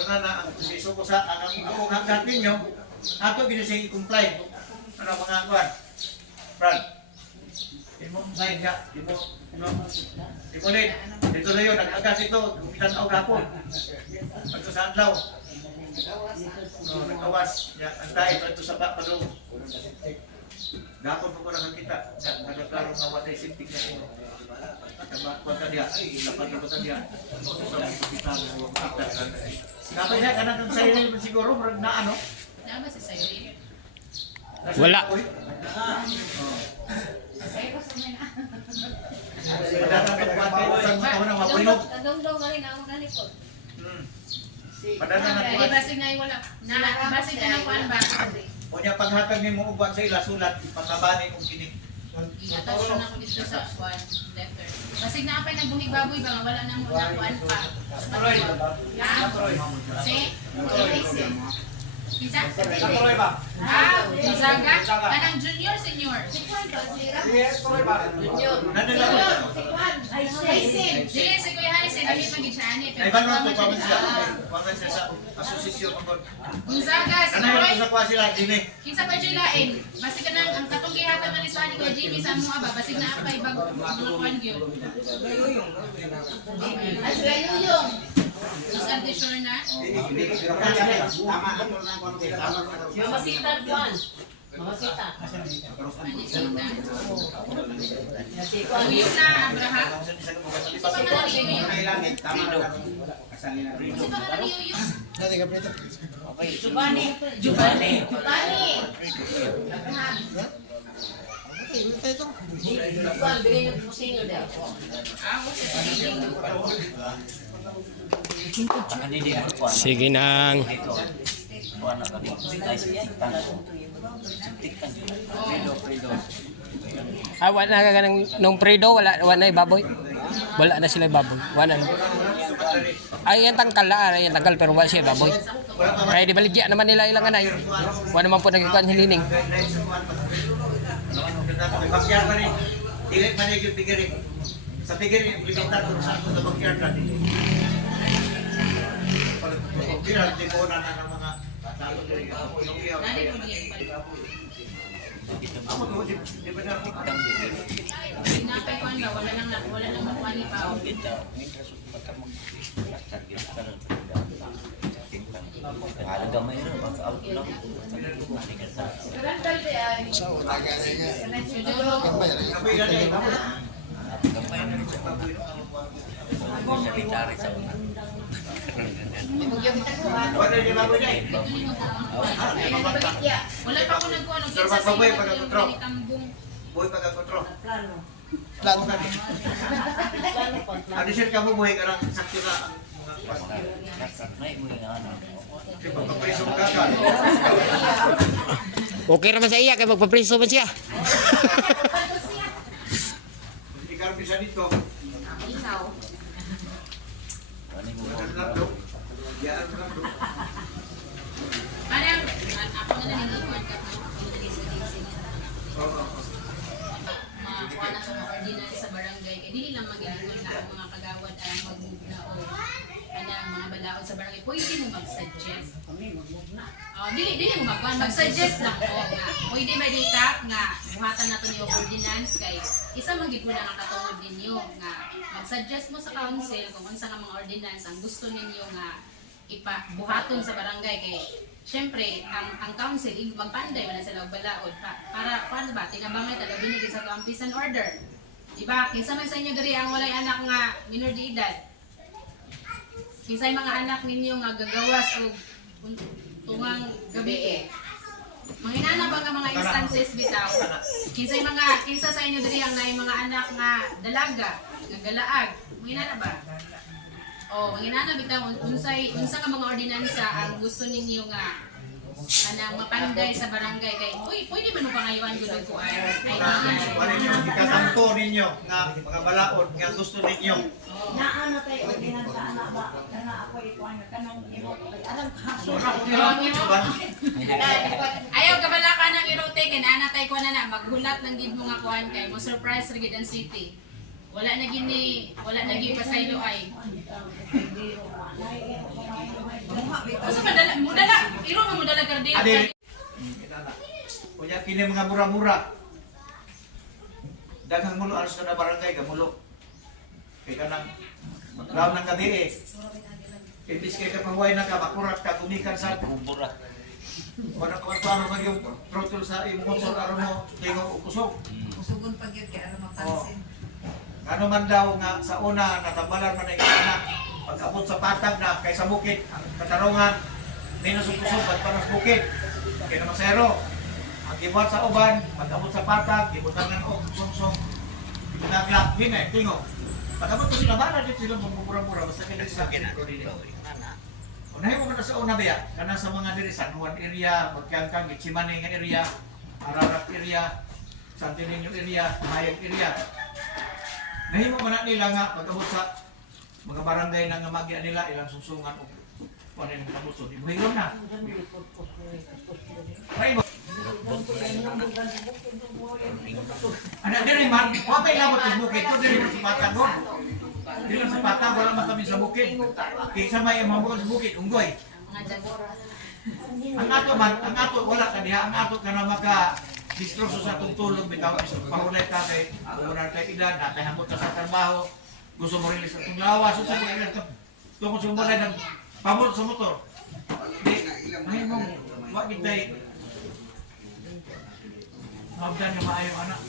Ito na ang proseso ko sa akong hanggang ninyo. Ato ginising i-comply. Ano mga kuwan? Brad. Imo sign ka. Imo Lid. Dito na yun. Nag-agas ito. Gumitan ako gapon. Pagto sa adlaw. Nag-awas. Antay ito sa pagpado. Gapon po ko nakakita. Nagkaklaro nga watay sintik na ito. Kuwan ka diya. Dapat na ba diya? Kapag na ka na sa iyo siguro. Na ano? Nama si Sayo. Wala. Tagong-dong galing ako galipod. Padana na Ay, kuwan. basig nga wala. Basig na kuan ba? O niya paghatag ni mo uban sa ila sulat ipangabani og kini. Attach na ako dito sa kuan letter. Basig na apay nagbuhig baboy ba nga wala na mo na kuan pa. Si? Isa? Tuloy ba? Zaga? Kanang junior, senior? Dili, si Kuya Haisin, dili pagid siya ani. Ay ba no to pa siya. Wagan siya sa asosasyon ko. Gonzaga, si Ano Roy. yung sa kwa sila dili? Kinsa pa julain? Basig ka nang ang katong gihatan man ni Swani ko Jimmy sa mga ba basig na apay bag mga kuan gyud. Ay, gayuyong. Susan de sure na. Mamasita Juan. Mamasita. Ani sita. Uyong na Abraham. Sa pangalan ni Uyong. Sa pangalan ni Uyong. Giovanni. Giovanni. Juan, bigay niyo po sino daw. Sa pagiging. Sige nang. Wala na ka nung predo, wala na ibaboy. Wala na sila ibaboy. Wala na. Ay, yan tangkal na. Ay, yan tangkal, pero wala siya ibaboy. Kaya di baligya naman nila ilang anay. Wala naman po nagkuhan hilining. Backyard pa rin. Dili man yung pigiring. Sa pigiring, limitar kung saan kung sa backyard na din. Pag di ko na ng mga tatalo din. Nani mo diyan pa. Di ba na ako? Napay kuan ba wala nang makuha ni Pao. Gamay rin, mag-out lang. Kapag yan eh. Gamay rin siya. Sa bitari sa mga. Wala din baboy na eh. Wala pa ako nagkuha ng Sir, kinsa sa magpaboy, iyo. pagkakotro. Tambong. Buhay pagkakotro. Plano. Plano ka din. Plano po. Adi sir ka mo buhay ka lang sakyo ka ang mga kwas. May mo yung ano. Kasi pagpapreso mo ka ka. Okay naman sa iya, kaya magpapriso man siya. Hindi ka rin bisa dito. Ikaw. Ano mo Wala lang do. Yan lang do. Parang ako na lang hindi kuan ka Oo. makuha na sa mga ordinance sa barangay kay dili lang magiging na ang mga kagawad ang mag-move na o kanang mga balaod sa barangay pwede mo mag-suggest. Dili mo mag-suggest lang o nga pwede ba dita nga buhatan nato ni ordinance kay isa magid mo na ang katungod ninyo nga mag-suggest mo sa council kung unsa nga mga ordinance ang gusto ninyo nga ipabuhaton sa barangay kay syempre, ang council, magpanday mo na sila og balaod para paano ba, tinabangay talaga binigay sa to peace and order. Diba? Kinsa man sa inyo diri ang walay anak nga minor de edad. Kinsay mga anak ninyo nga gagawas og tungang gabi. Manginana ba nga mga instances bitaw? Kinsa sa inyo diri ang naay mga anak nga dalaga, nga galaag. Manginana ba? Oh, manginana bitaw unsa nga mga ordinansa ang gusto ninyo nga kanang mapanday sa barangay kay pwede man mo pangayoan gud ko ay Wala niyo ikatampo ninyo nga mga balaod nga gusto ninyo. Naano tayo ordinansa anak ba? Kana ako ikuan kanang imo alam ka. ayaw kabalaka ng irote kay ana tay ko na maghulat ng gid mo nga kuan kay mo surprise ra gid ang city. Wala na gini pasaylo ay. Basta mudala, iro mo mudala kardil. Adi. Inana. Kunya kini mga mura-mura. Daghang mulo alas ka na barangay gamulo. Kay kanang daw nang gabi eh. Imbis kay kapahuay na ka makurat ka gumikan sa Bubura. wala ko paano mag yung throttle sa imong motor aron mo tingo ukusog. Sugon pag yun kaya ano mapansin. Ano man daw nga sa una natambalan man ay anak pag-abot sa patag na kay sa bukid ang katarungan minus ukusog pag sa bukid. Kaya naman zero. Ang gibuhat sa uban, pag-abot sa patag, gibutangan og sungsong. Ginagla, hinay, tingo. Pag-abot ko sila bala dito sila mumura-mura basta kaya sa kentro dito. Unahin mo na sa una ba kana sa mga diri San Juan area, Magkangkang, Gitsimani nga area, Ararat area, Santo Niño area, Mayag area. Nahimo man na nila nga pag-abot sa mga barangay na nga magya nila ilang sungsungan o kung ano yung kabusod. Ibuhilom na. Right mo? Ano diri man, wapay labot sa bukid ko diri sa patag ko. Diri sa patag wala man kami sa bukid. Kaysa may mambukan sa bukid unggoy. Mga jagora. Ang ato wala ka diha, ang ato ka na maka distroso sa tungtulog bitaw pahulay ka kay umunar kay edad natay hamot ka sa trabaho gusto mo rin sa tunglawa so sa mga tungkol sa mulay ng pamulot sa motor di may mong wakit day mabdan nga maayo anak